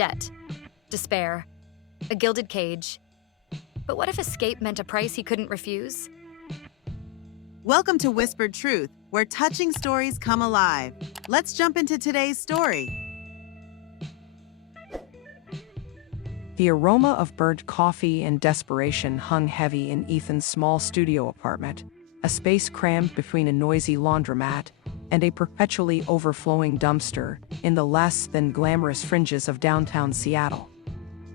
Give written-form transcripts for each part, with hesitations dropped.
debt, despair, a gilded cage. But what if escape meant a price he couldn't refuse? Welcome to Whispered Truth, where touching stories come alive. Let's jump into today's story. The aroma of burnt coffee and desperation hung heavy in Ethan's small studio apartment, a space crammed between a noisy laundromat and a perpetually overflowing dumpster in the less than glamorous fringes of downtown Seattle.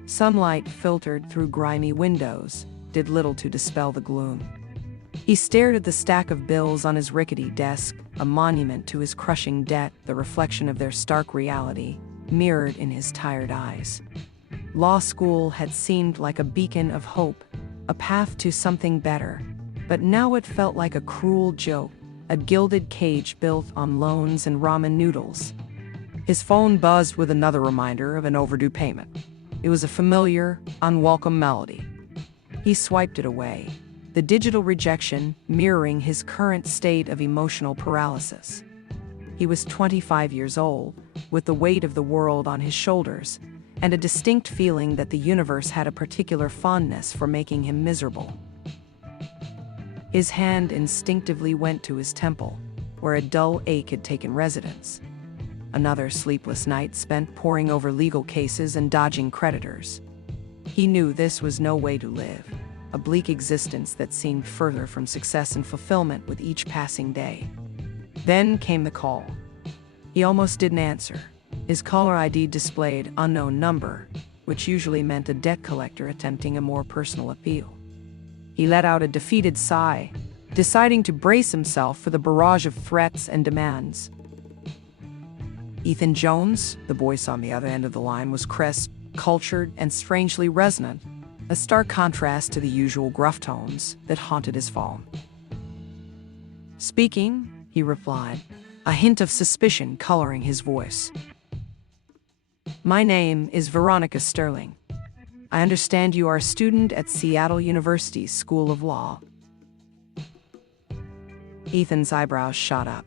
Sunlight filtered through grimy windows did little to dispel the gloom. He stared at the stack of bills on his rickety desk, a monument to his crushing debt, the reflection of their stark reality, mirrored in his tired eyes. Law school had seemed like a beacon of hope, a path to something better, but now it felt like a cruel joke, a gilded cage built on loans and ramen noodles. His phone buzzed with another reminder of an overdue payment. It was a familiar, unwelcome melody. He swiped it away, the digital rejection mirroring his current state of emotional paralysis. He was 25 years old, with the weight of the world on his shoulders, and a distinct feeling that the universe had a particular fondness for making him miserable. His hand instinctively went to his temple, where a dull ache had taken residence. Another sleepless night spent poring over legal cases and dodging creditors. He knew this was no way to live, a bleak existence that seemed further from success and fulfillment with each passing day. Then came the call. He almost didn't answer. His caller ID displayed unknown number, which usually meant a debt collector attempting a more personal appeal. He let out a defeated sigh, deciding to brace himself for the barrage of threats and demands. Ethan Jones, the voice on the other end of the line, was crisp, cultured, and strangely resonant, a stark contrast to the usual gruff tones that haunted his phone. "Speaking," he replied, a hint of suspicion coloring his voice. "My name is Veronica Sterling. I understand you are a student at Seattle University's School of Law." Ethan's eyebrows shot up.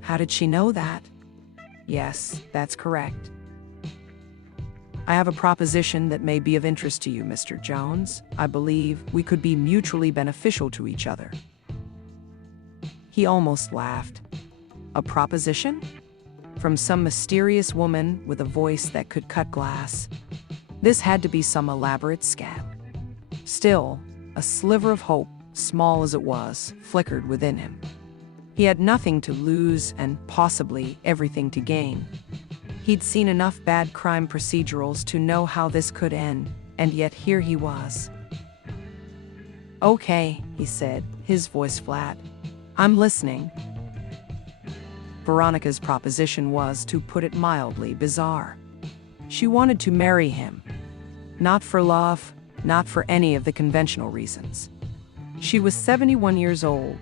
How did she know that? Yes, that's correct. "I have a proposition that may be of interest to you, Mr. Jones. I believe we could be mutually beneficial to each other." He almost laughed. A proposition? From some mysterious woman with a voice that could cut glass. This had to be some elaborate scam. Still, a sliver of hope, small as it was, flickered within him. He had nothing to lose and possibly everything to gain. He'd seen enough bad crime procedurals to know how this could end, and yet here he was. "Okay," he said, his voice flat. "I'm listening." Veronica's proposition was, to put it mildly, bizarre. She wanted to marry him. Not for love, not for any of the conventional reasons. She was 71 years old,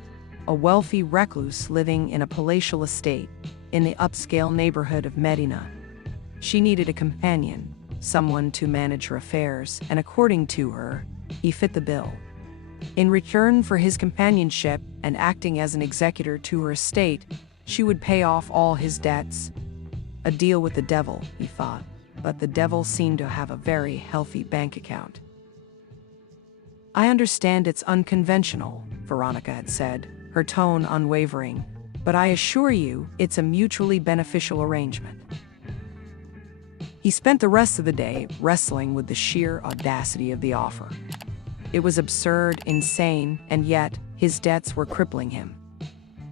a wealthy recluse living in a palatial estate in the upscale neighborhood of Medina. She needed a companion, someone to manage her affairs, and according to her, he fit the bill. In return for his companionship and acting as an executor to her estate, she would pay off all his debts. A deal with the devil, he thought, but the devil seemed to have a very healthy bank account. "I understand it's unconventional," Veronica had said, her tone unwavering, "but I assure you it's a mutually beneficial arrangement." He spent the rest of the day wrestling with the sheer audacity of the offer. It was absurd, insane, and yet his debts were crippling him.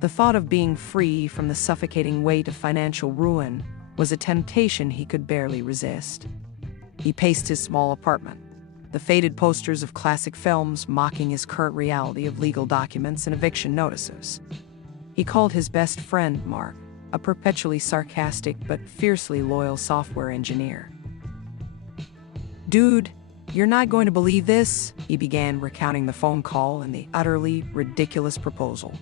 The thought of being free from the suffocating weight of financial ruin was a temptation he could barely resist. He paced his small apartment, the faded posters of classic films mocking his current reality of legal documents and eviction notices. He called his best friend Mark, a perpetually sarcastic but fiercely loyal software engineer. "Dude, you're not going to believe this," he began, recounting the phone call and the utterly ridiculous proposal.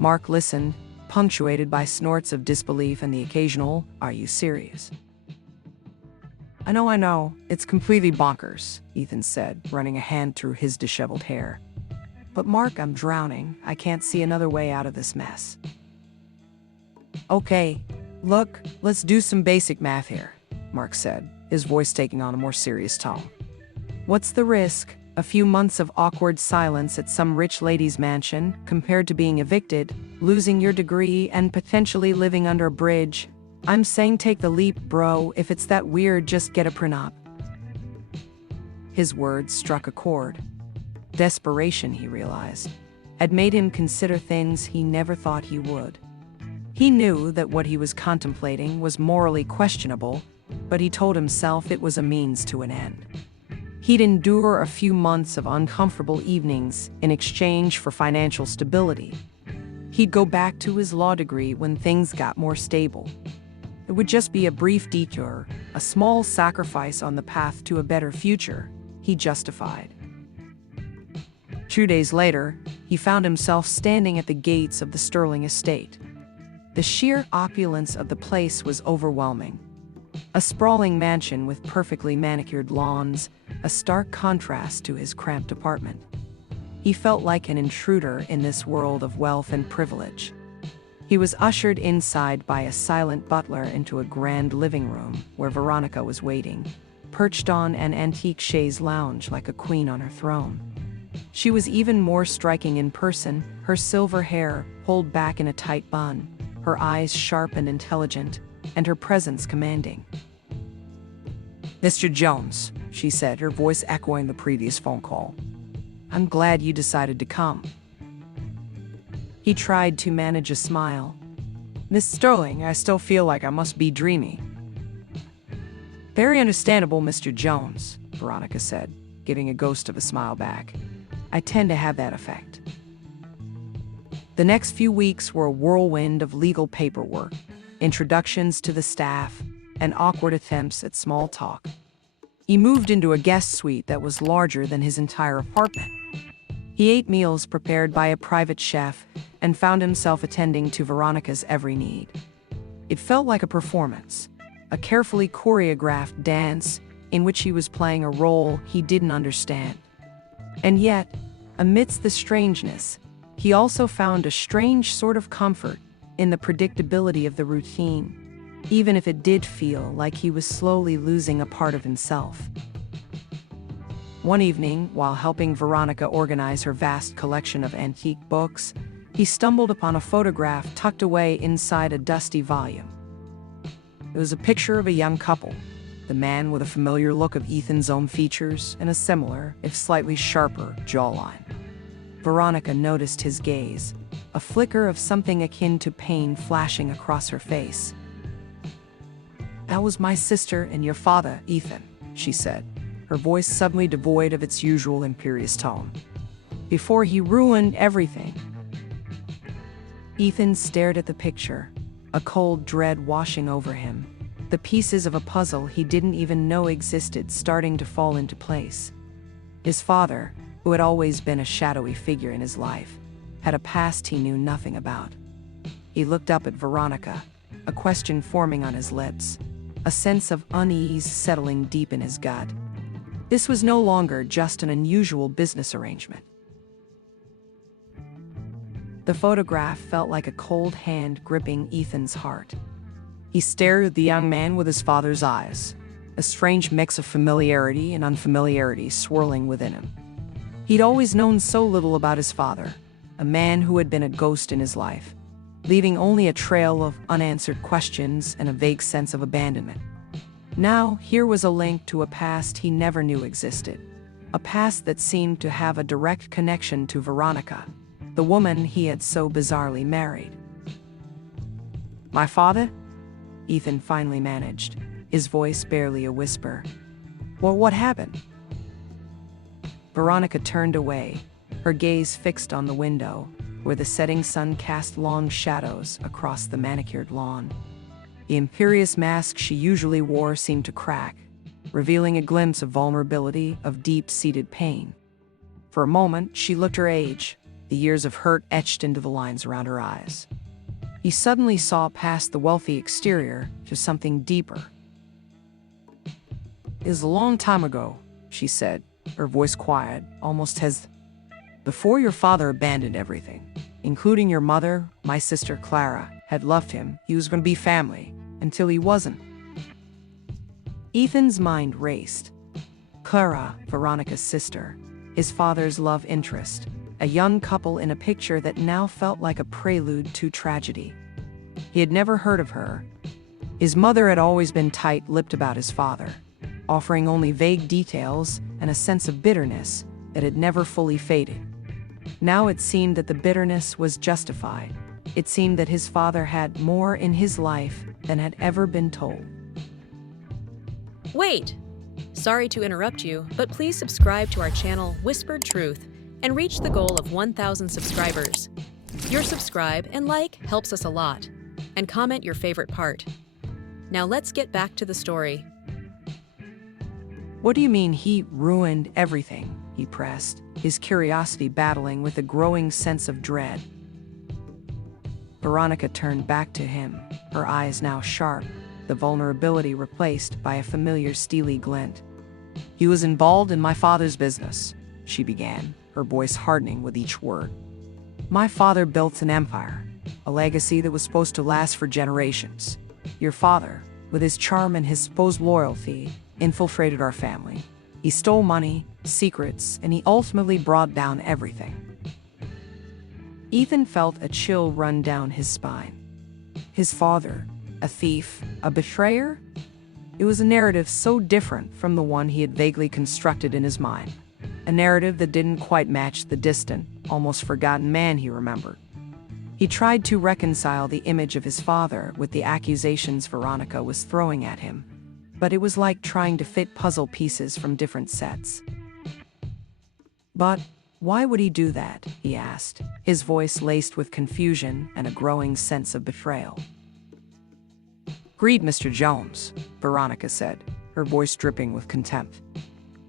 Mark listened, punctuated by snorts of disbelief and the occasional, "Are you serious?" I know, it's completely bonkers," Ethan said, running a hand through his disheveled hair. "But Mark, I'm drowning. I can't see another way out of this mess." "Okay, look, let's do some basic math here. Mark said, his voice taking on a more serious tone. What's the risk? A few months of awkward silence at some rich lady's mansion, compared to being evicted, losing your degree, and potentially living under a bridge. I'm saying take the leap, bro. If it's that weird, just get a prenup. His words struck a chord. Desperation, he realized, had made him consider things he never thought he would. He knew that what he was contemplating was morally questionable, but he told himself it was a means to an end. He'd endure a few months of uncomfortable evenings in exchange for financial stability. He'd go back to his law degree when things got more stable. It would just be a brief detour, a small sacrifice on the path to a better future, he justified. 2 days later, he found himself standing at the gates of the Sterling estate. The sheer opulence of the place was overwhelming. A sprawling mansion with perfectly manicured lawns, a stark contrast to his cramped apartment. He felt like an intruder in this world of wealth and privilege. He was ushered inside by a silent butler into a grand living room where Veronica was waiting, perched on an antique chaise lounge like a queen on her throne. She was even more striking in person, her silver hair pulled back in a tight bun, her eyes sharp and intelligent, and her presence commanding. "Mr. Jones," she said, her voice echoing the previous phone call. "I'm glad you decided to come." He tried to manage a smile. "Miss Sterling, I still feel like I must be dreaming." "Very understandable, Mr. Jones," Veronica said, giving a ghost of a smile back. "I tend to have that effect." The next few weeks were a whirlwind of legal paperwork, introductions to the staff, and awkward attempts at small talk. He moved into a guest suite that was larger than his entire apartment. He ate meals prepared by a private chef and found himself attending to Veronica's every need. It felt like a performance, a carefully choreographed dance in which he was playing a role he didn't understand. And yet, amidst the strangeness, he also found a strange sort of comfort in the predictability of the routine, even if it did feel like he was slowly losing a part of himself. One evening, while helping Veronica organize her vast collection of antique books, he stumbled upon a photograph tucked away inside a dusty volume. It was a picture of a young couple, the man with a familiar look of Ethan's own features and a similar, if slightly sharper, jawline. Veronica noticed his gaze, a flicker of something akin to pain flashing across her face. "That was my sister and your father, Ethan," she said, her voice suddenly devoid of its usual imperious tone. "Before he ruined everything." Ethan stared at the picture, a cold dread washing over him, the pieces of a puzzle he didn't even know existed starting to fall into place. His father, who had always been a shadowy figure in his life, had a past he knew nothing about. He looked up at Veronica, a question forming on his lips, a sense of unease settling deep in his gut. This was no longer just an unusual business arrangement. The photograph felt like a cold hand gripping Ethan's heart. He stared at the young man with his father's eyes, a strange mix of familiarity and unfamiliarity swirling within him. He'd always known so little about his father, a man who had been a ghost in his life, leaving only a trail of unanswered questions and a vague sense of abandonment. Now, here was a link to a past he never knew existed, a past that seemed to have a direct connection to Veronica, the woman he had so bizarrely married. "My father?" Ethan finally managed, his voice barely a whisper. "Well, what happened?" Veronica turned away, her gaze fixed on the window, where the setting sun cast long shadows across the manicured lawn. The imperious mask she usually wore seemed to crack, revealing a glimpse of vulnerability, of deep-seated pain. For a moment, she looked her age, the years of hurt etched into the lines around her eyes. He suddenly saw past the wealthy exterior to something deeper. "It was a long time ago," she said, her voice quiet, almost hesitant. "Before your father abandoned everything, including your mother, my sister Clara, had loved him. He was going to be family, until he wasn't." Ethan's mind raced. Clara, Veronica's sister, his father's love interest, a young couple in a picture that now felt like a prelude to tragedy. He had never heard of her. His mother had always been tight-lipped about his father, offering only vague details and a sense of bitterness that had never fully faded. Now it seemed that the bitterness was justified. It seemed that his father had more in his life than had ever been told. Wait! Sorry to interrupt you, but please subscribe to our channel Whispered Truth and reach the goal of 1,000 subscribers. Your subscribe and like helps us a lot. And comment your favorite part. Now let's get back to the story. What do you mean he ruined everything? He pressed, his curiosity battling with a growing sense of dread. Veronica turned back to him, her eyes now sharp, the vulnerability replaced by a familiar steely glint. He was involved in my father's business, she began, her voice hardening with each word. My father built an empire, a legacy that was supposed to last for generations. Your father, with his charm and his supposed loyalty, infiltrated our family. He stole money, secrets, and he ultimately brought down everything. Ethan felt a chill run down his spine. His father, a thief, a betrayer? It was a narrative so different from the one he had vaguely constructed in his mind. A narrative that didn't quite match the distant, almost forgotten man he remembered. He tried to reconcile the image of his father with the accusations Veronica was throwing at him, but it was like trying to fit puzzle pieces from different sets. But why would he do that? He asked, his voice laced with confusion and a growing sense of betrayal. Greed, Mr. Jones, Veronica said, her voice dripping with contempt.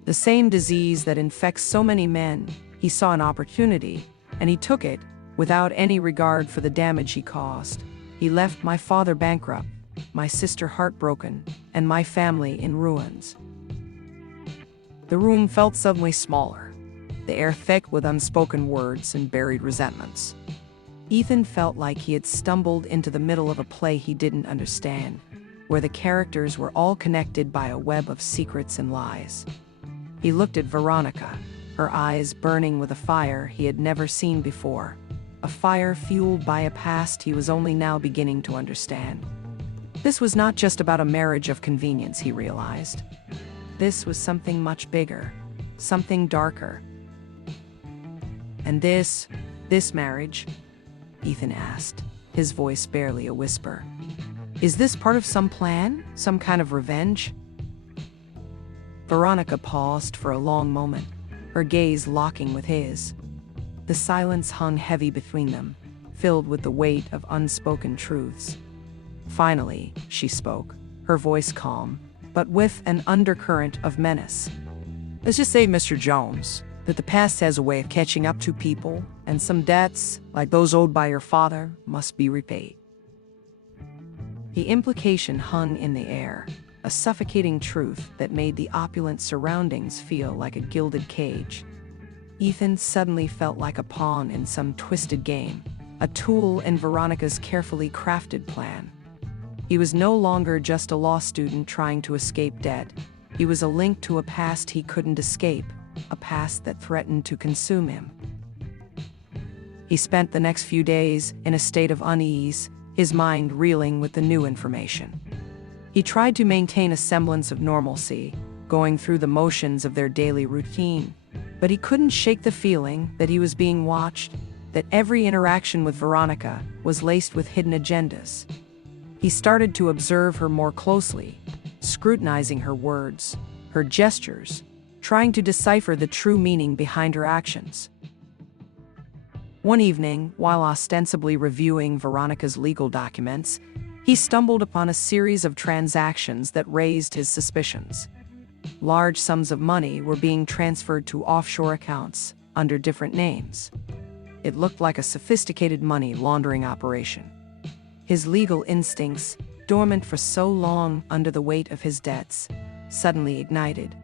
The same disease that infects so many men, he saw an opportunity, and he took it without any regard for the damage he caused. He left my father bankrupt, my sister heartbroken, and my family in ruins. The room felt suddenly smaller, the air thick with unspoken words and buried resentments. Ethan felt like he had stumbled into the middle of a play he didn't understand, where the characters were all connected by a web of secrets and lies. He looked at Veronica, her eyes burning with a fire he had never seen before, a fire fueled by a past he was only now beginning to understand. This was not just about a marriage of convenience, he realized. This was something much bigger, something darker. And this marriage? Ethan asked, his voice barely a whisper. Is this part of some plan? Some kind of revenge? Veronica paused for a long moment, her gaze locking with his. The silence hung heavy between them, filled with the weight of unspoken truths. Finally, she spoke, her voice calm, but with an undercurrent of menace. Let's just say, Mr. Jones, that the past has a way of catching up to people, and some debts, like those owed by your father, must be repaid. The implication hung in the air, a suffocating truth that made the opulent surroundings feel like a gilded cage. Ethan suddenly felt like a pawn in some twisted game, a tool in Veronica's carefully crafted plan. He was no longer just a law student trying to escape debt. He was a link to a past he couldn't escape, a past that threatened to consume him. He spent the next few days in a state of unease, his mind reeling with the new information. He tried to maintain a semblance of normalcy, going through the motions of their daily routine, but he couldn't shake the feeling that he was being watched, that every interaction with Veronica was laced with hidden agendas. He started to observe her more closely, scrutinizing her words, her gestures, trying to decipher the true meaning behind her actions. One evening, while ostensibly reviewing Veronica's legal documents, he stumbled upon a series of transactions that raised his suspicions. Large sums of money were being transferred to offshore accounts under different names. It looked like a sophisticated money laundering operation. His legal instincts, dormant for so long under the weight of his debts, suddenly ignited.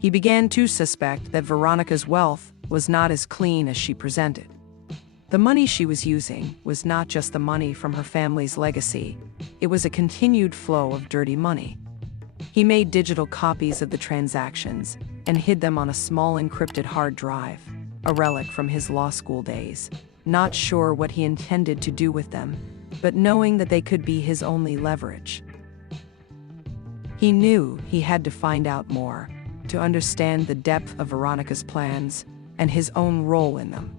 He began to suspect that Veronica's wealth was not as clean as she presented. The money she was using was not just the money from her family's legacy, it was a continued flow of dirty money. He made digital copies of the transactions and hid them on a small encrypted hard drive, a relic from his law school days, not sure what he intended to do with them, but knowing that they could be his only leverage. He knew he had to find out more, to understand the depth of Veronica's plans and his own role in them.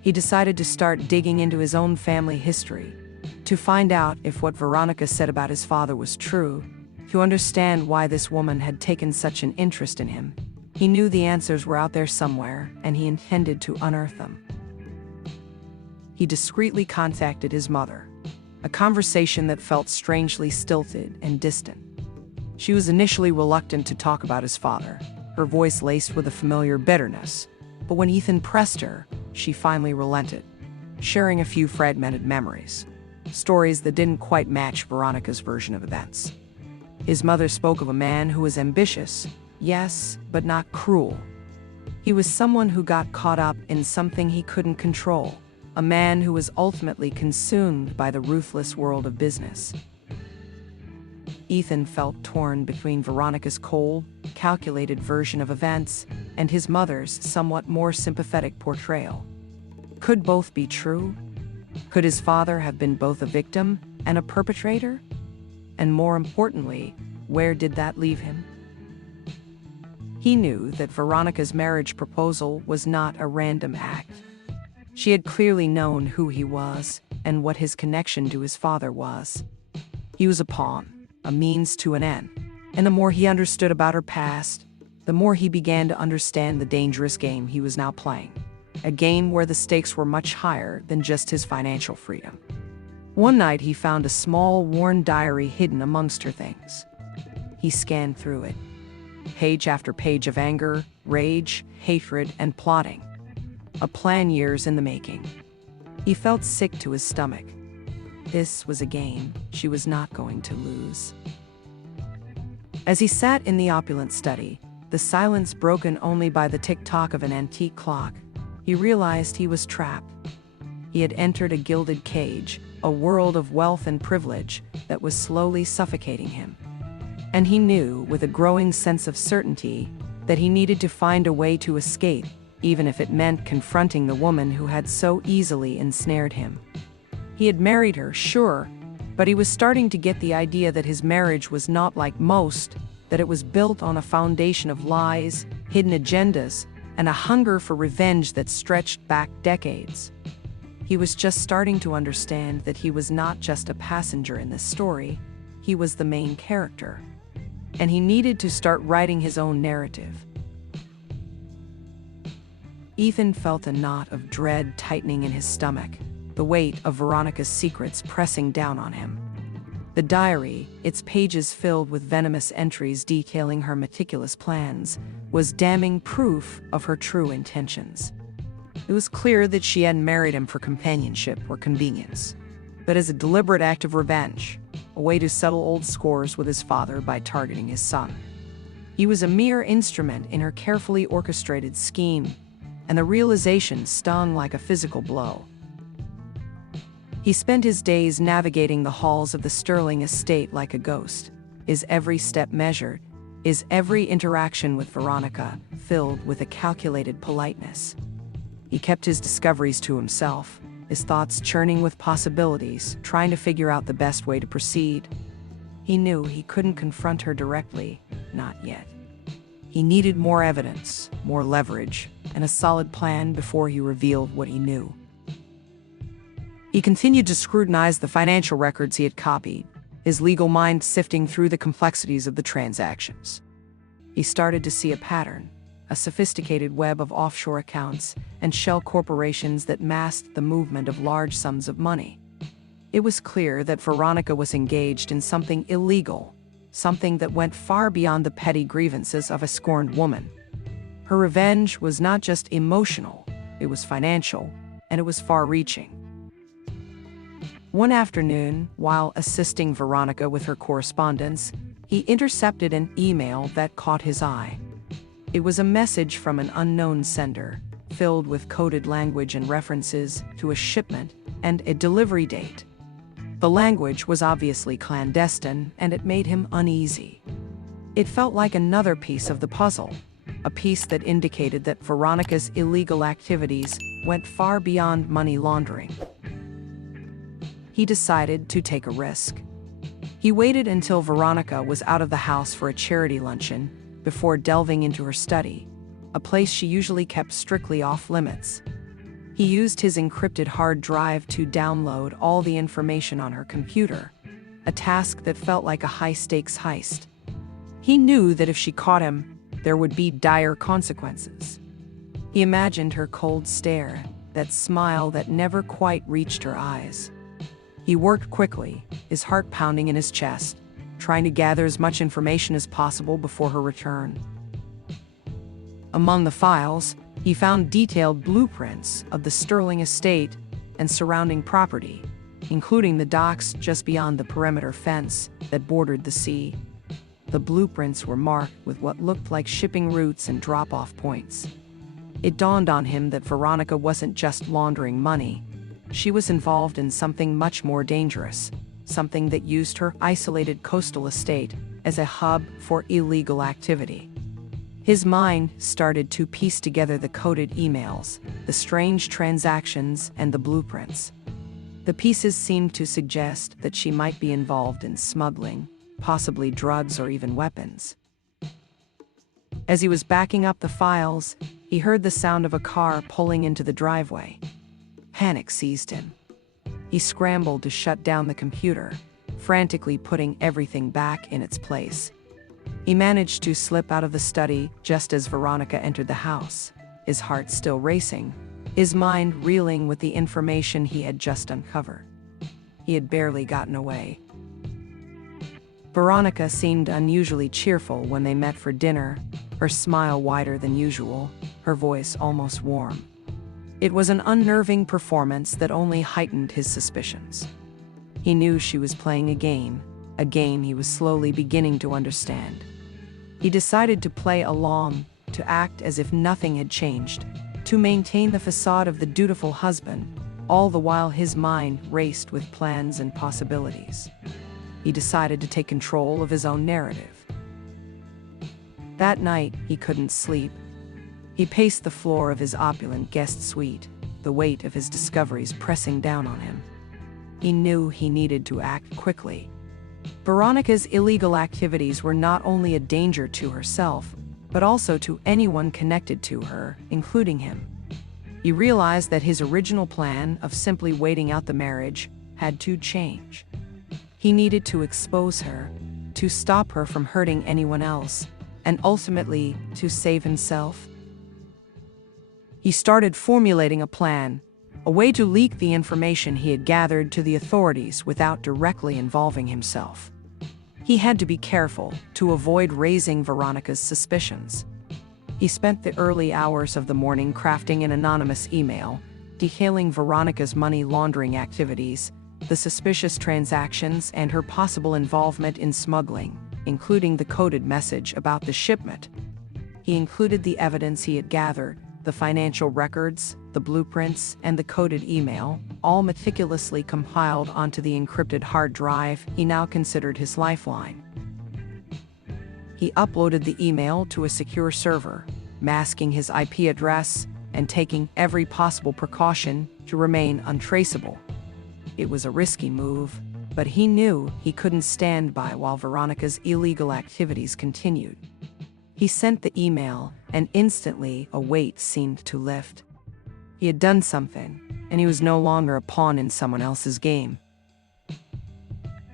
He decided to start digging into his own family history, to find out if what Veronica said about his father was true, to understand why this woman had taken such an interest in him. He knew the answers were out there somewhere, and he intended to unearth them. He discreetly contacted his mother, a conversation that felt strangely stilted and distant. She was initially reluctant to talk about his father, her voice laced with a familiar bitterness, but when Ethan pressed her, she finally relented, sharing a few fragmented memories, stories that didn't quite match Veronica's version of events. His mother spoke of a man who was ambitious, yes, but not cruel. He was someone who got caught up in something he couldn't control, a man who was ultimately consumed by the ruthless world of business. Ethan felt torn between Veronica's cold, calculated version of events and his mother's somewhat more sympathetic portrayal. Could both be true? Could his father have been both a victim and a perpetrator? And more importantly, where did that leave him? He knew that Veronica's marriage proposal was not a random act. She had clearly known who he was and what his connection to his father was. He was a pawn, a means to an end, and the more he understood about her past, the more he began to understand the dangerous game he was now playing, a game where the stakes were much higher than just his financial freedom. One night he found a small, worn diary hidden amongst her things. He scanned through it, page after page of anger, rage, hatred, and plotting. A plan years in the making. He felt sick to his stomach. This was a game she was not going to lose. As he sat in the opulent study, the silence broken only by the tick-tock of an antique clock, he realized he was trapped. He had entered a gilded cage, a world of wealth and privilege that was slowly suffocating him. And he knew, with a growing sense of certainty, that he needed to find a way to escape, even if it meant confronting the woman who had so easily ensnared him. He had married her, sure, but he was starting to get the idea that his marriage was not like most, that it was built on a foundation of lies, hidden agendas, and a hunger for revenge that stretched back decades. He was just starting to understand that he was not just a passenger in this story, he was the main character. And he needed to start writing his own narrative. Ethan felt a knot of dread tightening in his stomach, the weight of Veronica's secrets pressing down on him. The diary, its pages filled with venomous entries detailing her meticulous plans, was damning proof of her true intentions. It was clear that she hadn't married him for companionship or convenience, but as a deliberate act of revenge, a way to settle old scores with his father by targeting his son. He was a mere instrument in her carefully orchestrated scheme, and the realization stung like a physical blow. He spent his days navigating the halls of the Sterling estate like a ghost, his every step measured, his every interaction with Veronica filled with a calculated politeness. He kept his discoveries to himself, his thoughts churning with possibilities, trying to figure out the best way to proceed. He knew he couldn't confront her directly, not yet. He needed more evidence, more leverage, and a solid plan before he revealed what he knew. He continued to scrutinize the financial records he had copied, his legal mind sifting through the complexities of the transactions. He started to see a pattern, a sophisticated web of offshore accounts and shell corporations that masked the movement of large sums of money. It was clear that Veronica was engaged in something illegal, something that went far beyond the petty grievances of a scorned woman. Her revenge was not just emotional, it was financial, and it was far-reaching. One afternoon, while assisting Veronica with her correspondence, he intercepted an email that caught his eye. It was a message from an unknown sender, filled with coded language and references to a shipment and a delivery date. The language was obviously clandestine, and it made him uneasy. It felt like another piece of the puzzle, a piece that indicated that Veronica's illegal activities went far beyond money laundering. He decided to take a risk. He waited until Veronica was out of the house for a charity luncheon before delving into her study, a place she usually kept strictly off limits. He used his encrypted hard drive to download all the information on her computer, a task that felt like a high-stakes heist. He knew that if she caught him, there would be dire consequences. He imagined her cold stare, that smile that never quite reached her eyes. He worked quickly, his heart pounding in his chest, trying to gather as much information as possible before her return. Among the files, he found detailed blueprints of the Sterling estate and surrounding property, including the docks just beyond the perimeter fence that bordered the sea. The blueprints were marked with what looked like shipping routes and drop-off points. It dawned on him that Veronica wasn't just laundering money. She was involved in something much more dangerous, something that used her isolated coastal estate as a hub for illegal activity. His mind started to piece together the coded emails, the strange transactions, and the blueprints. The pieces seemed to suggest that she might be involved in smuggling, possibly drugs or even weapons. As he was backing up the files, he heard the sound of a car pulling into the driveway. Panic seized him. He scrambled to shut down the computer, frantically putting everything back in its place. He managed to slip out of the study just as Veronica entered the house, his heart still racing, his mind reeling with the information he had just uncovered. He had barely gotten away. Veronica seemed unusually cheerful when they met for dinner, her smile wider than usual, her voice almost warm. It was an unnerving performance that only heightened his suspicions. He knew she was playing a game he was slowly beginning to understand. He decided to play along, to act as if nothing had changed, to maintain the facade of the dutiful husband, all the while his mind raced with plans and possibilities. He decided to take control of his own narrative. That night, he couldn't sleep. He paced the floor of his opulent guest suite, the weight of his discoveries pressing down on him. He knew he needed to act quickly. Veronica's illegal activities were not only a danger to herself, but also to anyone connected to her, including him. He realized that his original plan of simply waiting out the marriage had to change. He needed to expose her, to stop her from hurting anyone else, and ultimately to save himself. He started formulating a plan, a way to leak the information he had gathered to the authorities without directly involving himself. He had to be careful to avoid raising Veronica's suspicions. He spent the early hours of the morning crafting an anonymous email, detailing Veronica's money laundering activities, the suspicious transactions, and her possible involvement in smuggling, including the coded message about the shipment. He included the evidence he had gathered, the financial records, the blueprints, and the coded email, all meticulously compiled onto the encrypted hard drive he now considered his lifeline. He uploaded the email to a secure server, masking his IP address and taking every possible precaution to remain untraceable. It was a risky move, but he knew he couldn't stand by while Veronica's illegal activities continued. He sent the email, and instantly a weight seemed to lift. He had done something, and he was no longer a pawn in someone else's game.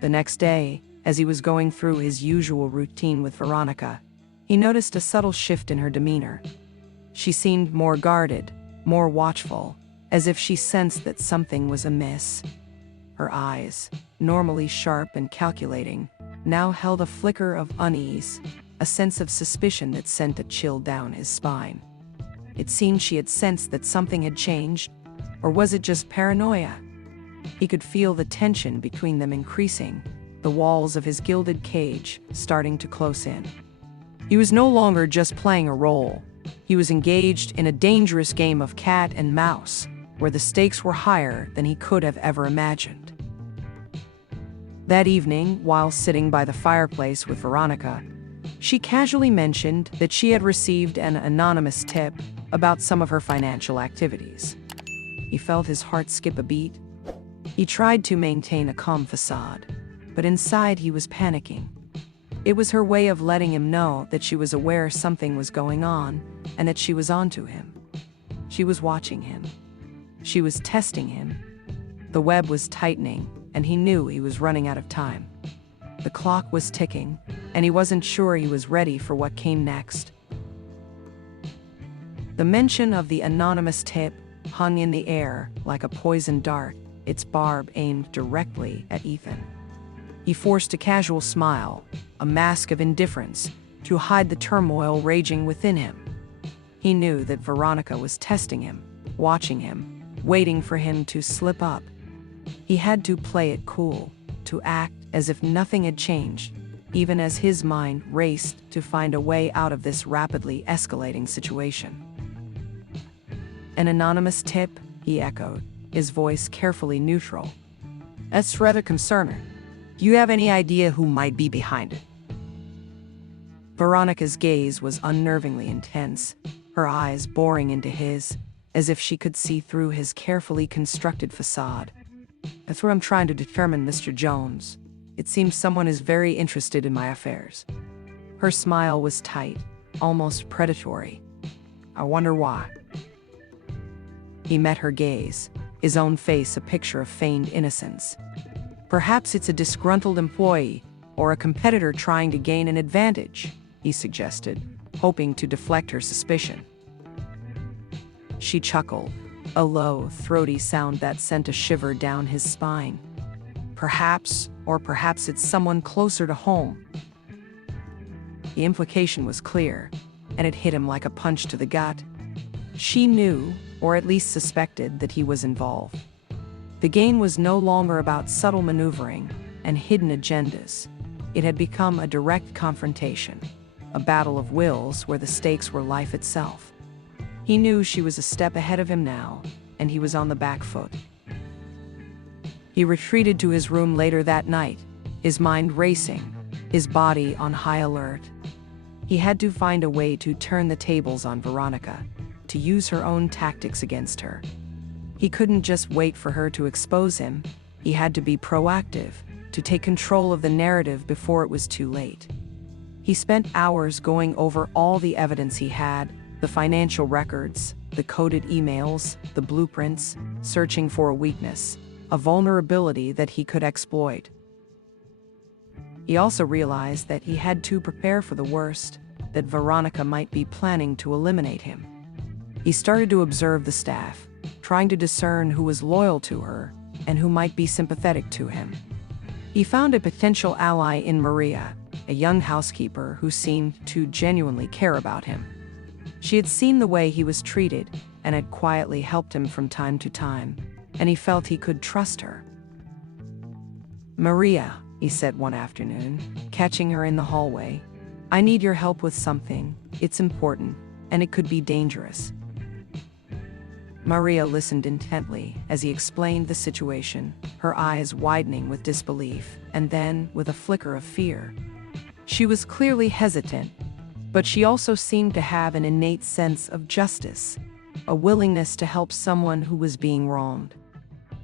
The next day, as he was going through his usual routine with Veronica, he noticed a subtle shift in her demeanor. She seemed more guarded, more watchful, as if she sensed that something was amiss. Her eyes, normally sharp and calculating, now held a flicker of unease, a sense of suspicion that sent a chill down his spine. It seemed she had sensed that something had changed, or was it just paranoia? He could feel the tension between them increasing, the walls of his gilded cage starting to close in. He was no longer just playing a role. He was engaged in a dangerous game of cat and mouse, where the stakes were higher than he could have ever imagined. That evening, while sitting by the fireplace with Veronica, She casually mentioned that she had received an anonymous tip about some of her financial activities. He felt his heart skip a beat. He tried to maintain a calm facade, but inside he was panicking. It was her way of letting him know that she was aware something was going on and that she was onto him. She was watching him. She was testing him. The web was tightening, and he knew he was running out of time. The clock was ticking, and he wasn't sure he was ready for what came next. The mention of the anonymous tip hung in the air like a poisoned dart, its barb aimed directly at Ethan. He forced a casual smile, a mask of indifference, to hide the turmoil raging within him. He knew that Veronica was testing him, watching him, waiting for him to slip up. He had to play it cool, to act as if nothing had changed, even as his mind raced to find a way out of this rapidly escalating situation. An anonymous tip, he echoed, his voice carefully neutral. That's rather concerning. Do you have any idea who might be behind it? Veronica's gaze was unnervingly intense, her eyes boring into his, as if she could see through his carefully constructed facade. That's what I'm trying to determine, Mr. Jones. It seems someone is very interested in my affairs. Her smile was tight, almost predatory. I wonder why. He met her gaze, his own face a picture of feigned innocence. Perhaps it's a disgruntled employee or a competitor trying to gain an advantage, he suggested, hoping to deflect her suspicion. She chuckled, a low, throaty sound that sent a shiver down his spine. Perhaps it's someone closer to home. The implication was clear, and it hit him like a punch to the gut. She knew, or at least suspected, that he was involved. The game was no longer about subtle maneuvering and hidden agendas. It had become a direct confrontation, a battle of wills where the stakes were life itself. He knew she was a step ahead of him now, and he was on the back foot. He retreated to his room later that night, his mind racing, his body on high alert. He had to find a way to turn the tables on Veronica, to use her own tactics against her. He couldn't just wait for her to expose him. He had to be proactive, to take control of the narrative before it was too late. He spent hours going over all the evidence he had, the financial records, the coded emails, the blueprints, searching for a weakness, a vulnerability that he could exploit. He also realized that he had to prepare for the worst, that Veronica might be planning to eliminate him. He started to observe the staff, trying to discern who was loyal to her and who might be sympathetic to him. He found a potential ally in Maria, a young housekeeper who seemed to genuinely care about him. She had seen the way he was treated and had quietly helped him from time to time, and he felt he could trust her. "Maria," he said one afternoon, catching her in the hallway, "I need your help with something. It's important, and it could be dangerous." Maria listened intently as he explained the situation, her eyes widening with disbelief, and then with a flicker of fear. She was clearly hesitant, but she also seemed to have an innate sense of justice, a willingness to help someone who was being wronged.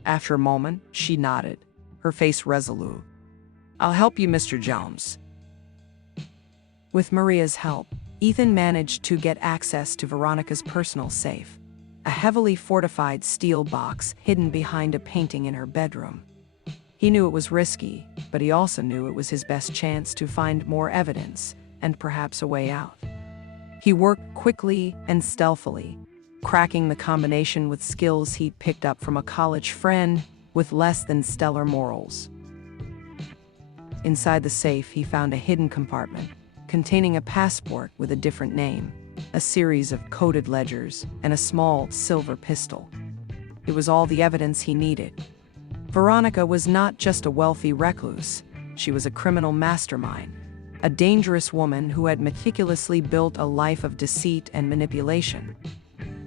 After a moment, she nodded, her face resolute. "I'll help you, Mr. Jones." With Maria's help, Ethan managed to get access to Veronica's personal safe, a heavily fortified steel box hidden behind a painting in her bedroom. He knew it was risky, but he also knew it was his best chance to find more evidence and perhaps a way out. He worked quickly and stealthily, cracking the combination with skills he'd picked up from a college friend with less than stellar morals. Inside the safe, he found a hidden compartment containing a passport with a different name, a series of coded ledgers, and a small silver pistol. It was all the evidence he needed. Veronica was not just a wealthy recluse. She was a criminal mastermind, a dangerous woman who had meticulously built a life of deceit and manipulation.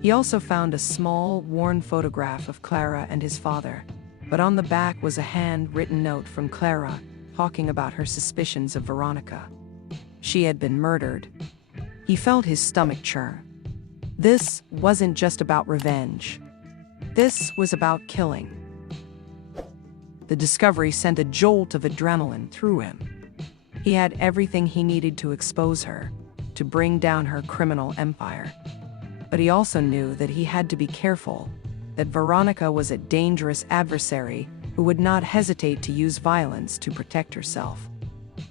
He also found a small, worn photograph of Clara and his father, but on the back was a handwritten note from Clara talking about her suspicions of Veronica. She had been murdered. He felt his stomach churn. This wasn't just about revenge. This was about killing. The discovery sent a jolt of adrenaline through him. He had everything he needed to expose her, to bring down her criminal empire. But he also knew that he had to be careful, that Veronica was a dangerous adversary who would not hesitate to use violence to protect herself.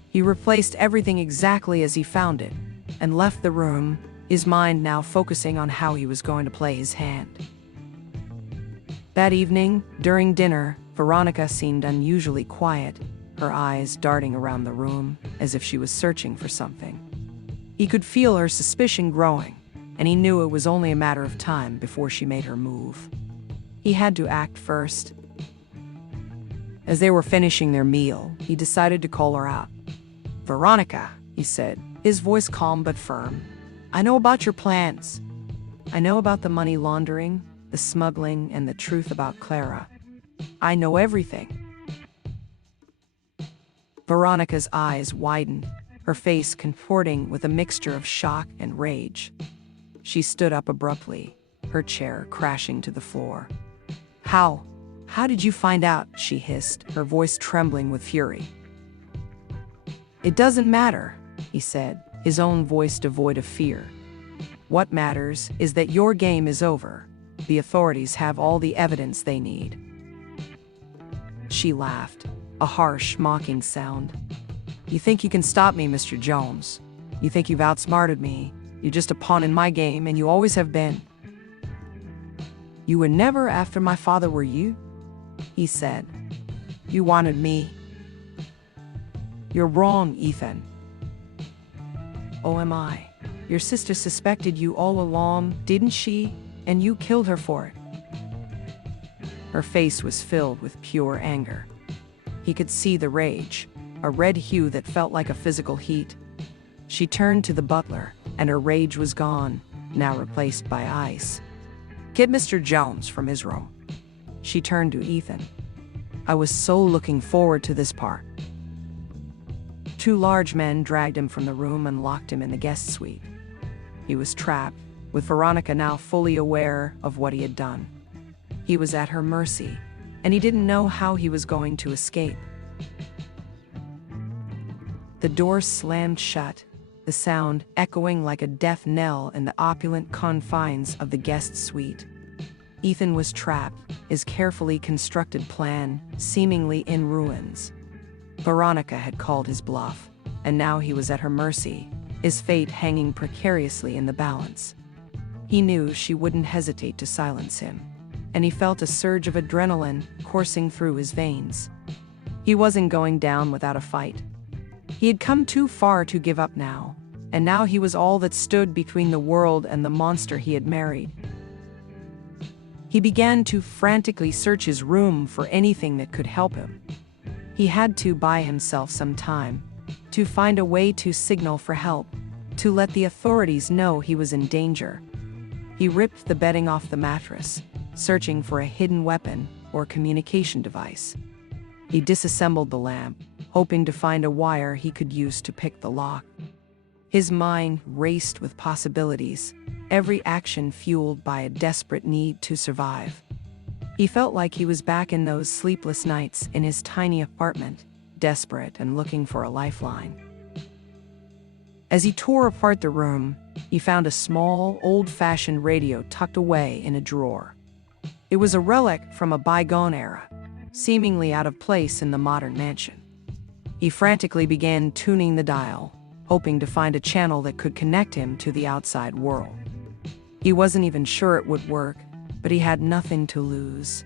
He replaced everything exactly as he found it, and left the room, his mind now focusing on how he was going to play his hand. That evening, during dinner, Veronica seemed unusually quiet, her eyes darting around the room as if she was searching for something. He could feel her suspicion growing, and he knew it was only a matter of time before she made her move. He had to act first. As they were finishing their meal, he decided to call her out. "Veronica," he said, his voice calm but firm. "I know about your plans. I know about the money laundering, the smuggling, and the truth about Clara. I know everything." Veronica's eyes widened, her face contorting with a mixture of shock and rage. She stood up abruptly, her chair crashing to the floor. How did you find out?" she hissed, her voice trembling with fury. "It doesn't matter," he said, his own voice devoid of fear. "What matters is that your game is over. The authorities have all the evidence they need." She laughed, a harsh, mocking sound. "You think you can stop me, Mr. Jones? You think you've outsmarted me? You're just a pawn in my game, and you always have been." "You were never after my father, were you?" he said. "You wanted me." "You're wrong, Ethan." "Oh, am I? Your sister suspected you all along, didn't she? And you killed her for it." Her face was filled with pure anger. He could see the rage, a red hue that felt like a physical heat. She turned to the butler, and her rage was gone, now replaced by ice. "Get Mr. Jones from his room." She turned to Ethan. "I was so looking forward to this part." Two large men dragged him from the room and locked him in the guest suite. He was trapped, with Veronica now fully aware of what he had done. He was at her mercy, and he didn't know how he was going to escape. The door slammed shut, the sound echoing like a death knell in the opulent confines of the guest suite. Ethan was trapped, his carefully constructed plan seemingly in ruins. Veronica had called his bluff, and now he was at her mercy, his fate hanging precariously in the balance. He knew she wouldn't hesitate to silence him, and he felt a surge of adrenaline coursing through his veins. He wasn't going down without a fight. He had come too far to give up now, and now he was all that stood between the world and the monster he had married. He began to frantically search his room for anything that could help him. He had to buy himself some time, to find a way to signal for help, to let the authorities know he was in danger. He ripped the bedding off the mattress, searching for a hidden weapon or communication device. He disassembled the lamp, hoping to find a wire he could use to pick the lock. His mind raced with possibilities, every action fueled by a desperate need to survive. He felt like he was back in those sleepless nights in his tiny apartment, desperate and looking for a lifeline. As he tore apart the room, he found a small, old-fashioned radio tucked away in a drawer. It was a relic from a bygone era, seemingly out of place in the modern mansion. He frantically began tuning the dial, hoping to find a channel that could connect him to the outside world. He wasn't even sure it would work, but he had nothing to lose.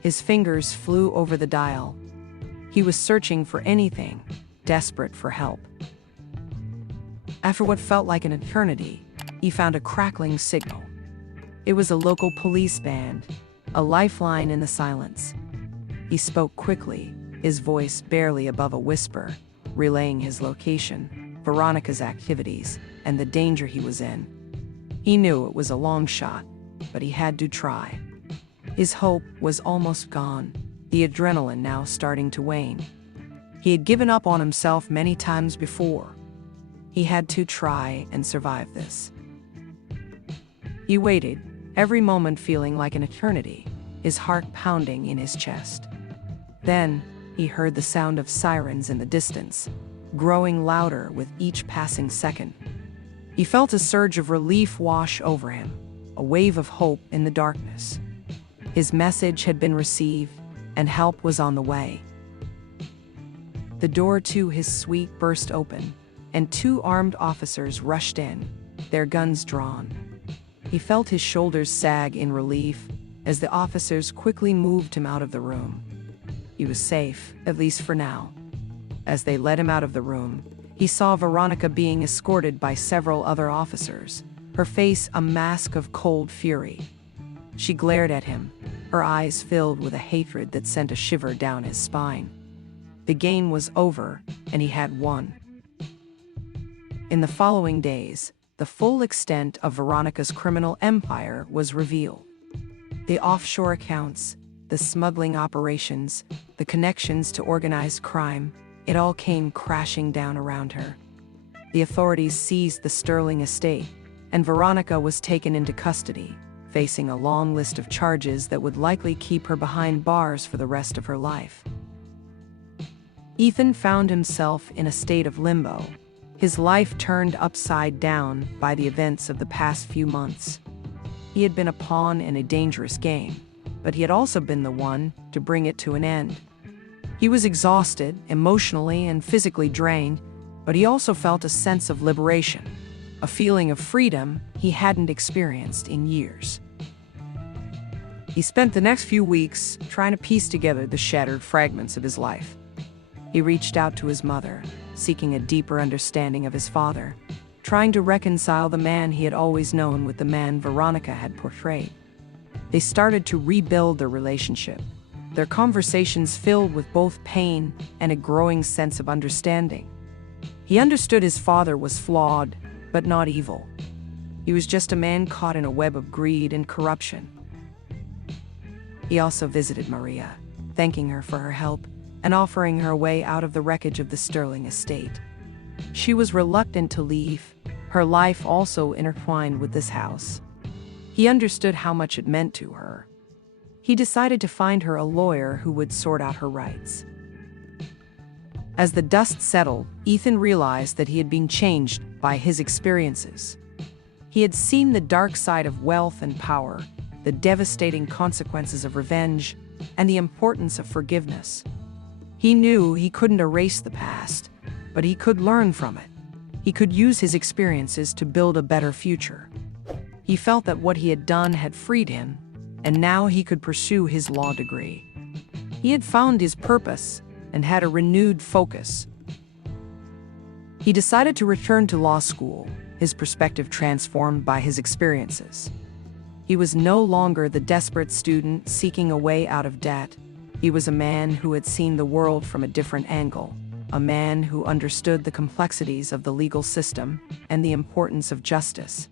His fingers flew over the dial. He was searching for anything, desperate for help. After what felt like an eternity, he found a crackling signal. It was a local police band, a lifeline in the silence. He spoke quickly, his voice barely above a whisper, relaying his location, Veronica's activities, and the danger he was in. He knew it was a long shot, but he had to try. His hope was almost gone, the adrenaline now starting to wane. He had given up on himself many times before. He had to try and survive this. He waited, every moment feeling like an eternity, his heart pounding in his chest. Then, he heard the sound of sirens in the distance, growing louder with each passing second. He felt a surge of relief wash over him, a wave of hope in the darkness. His message had been received, and help was on the way. The door to his suite burst open, and 2 armed officers rushed in, their guns drawn. He felt his shoulders sag in relief as the officers quickly moved him out of the room. He was safe, at least for now. As they led him out of the room, he saw Veronica being escorted by several other officers, her face a mask of cold fury. She glared at him, her eyes filled with a hatred that sent a shiver down his spine. The game was over, and he had won. In the following days, the full extent of Veronica's criminal empire was revealed. The offshore accounts, the smuggling operations, the connections to organized crime, it all came crashing down around her. The authorities seized the Sterling estate, and Veronica was taken into custody, facing a long list of charges that would likely keep her behind bars for the rest of her life. Ethan found himself in a state of limbo, his life turned upside down by the events of the past few months. He had been a pawn in a dangerous game, but he had also been the one to bring it to an end. He was exhausted, emotionally and physically drained, but he also felt a sense of liberation, a feeling of freedom he hadn't experienced in years. He spent the next few weeks trying to piece together the shattered fragments of his life. He reached out to his mother, seeking a deeper understanding of his father, trying to reconcile the man he had always known with the man Veronica had portrayed. They started to rebuild their relationship, their conversations filled with both pain and a growing sense of understanding. He understood his father was flawed, but not evil. He was just a man caught in a web of greed and corruption. He also visited Maria, thanking her for her help and offering her a way out of the wreckage of the Sterling estate. She was reluctant to leave, her life also intertwined with this house. He understood how much it meant to her. He decided to find her a lawyer who would sort out her rights. As the dust settled, Ethan realized that he had been changed by his experiences. He had seen the dark side of wealth and power, the devastating consequences of revenge, and the importance of forgiveness. He knew he couldn't erase the past, but he could learn from it. He could use his experiences to build a better future. He felt that what he had done had freed him, and now he could pursue his law degree. He had found his purpose and had a renewed focus. He decided to return to law school, his perspective transformed by his experiences. He was no longer the desperate student seeking a way out of debt. He was a man who had seen the world from a different angle, a man who understood the complexities of the legal system and the importance of justice.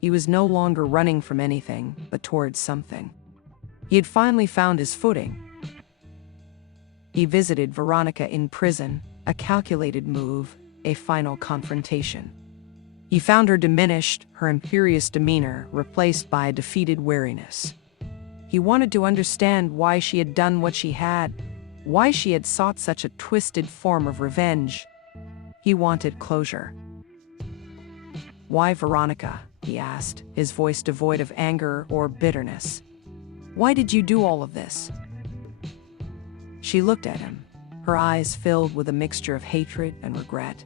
He was no longer running from anything, but towards something. He had finally found his footing. He visited Veronica in prison, a calculated move, a final confrontation. He found her diminished, her imperious demeanor replaced by a defeated wariness. He wanted to understand why she had done what she had, why she had sought such a twisted form of revenge. He wanted closure. "Why, Veronica?" he asked, his voice devoid of anger or bitterness. "Why did you do all of this?" She looked at him, her eyes filled with a mixture of hatred and regret.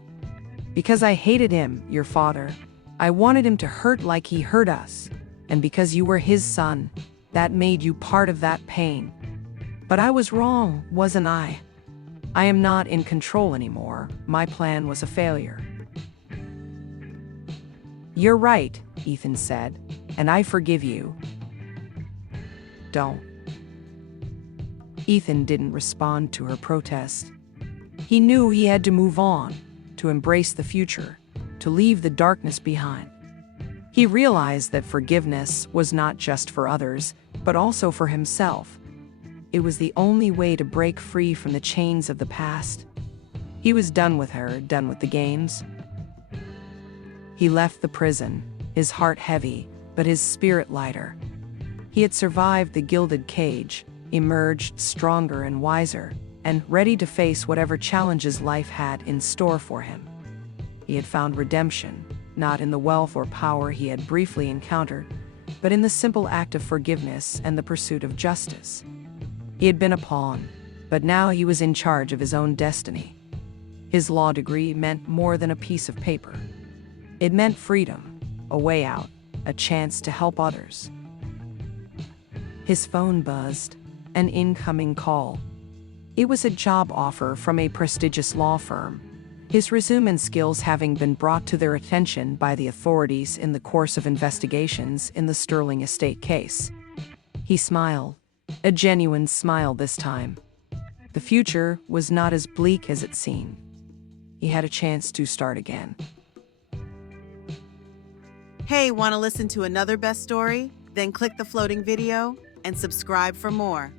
"Because I hated him, your father. I wanted him to hurt like he hurt us. And because you were his son, that made you part of that pain. But I was wrong, wasn't I? I am not in control anymore. My plan was a failure." "You're right," Ethan said, "and I forgive you." "Don't." Ethan didn't respond to her protest. He knew he had to move on, to embrace the future, to leave the darkness behind. He realized that forgiveness was not just for others, but also for himself. It was the only way to break free from the chains of the past. He was done with her, done with the games. He left the prison, his heart heavy, but his spirit lighter. He had survived the gilded cage, emerged stronger and wiser, and ready to face whatever challenges life had in store for him. He had found redemption, not in the wealth or power he had briefly encountered, but in the simple act of forgiveness and the pursuit of justice. He had been a pawn, but now he was in charge of his own destiny. His law degree meant more than a piece of paper. It meant freedom, a way out, a chance to help others. His phone buzzed, an incoming call. It was a job offer from a prestigious law firm, his resume and skills having been brought to their attention by the authorities in the course of investigations in the Sterling estate case. He smiled, a genuine smile this time. The future was not as bleak as it seemed. He had a chance to start again. Hey, want to listen to another best story? Then click the floating video and subscribe for more.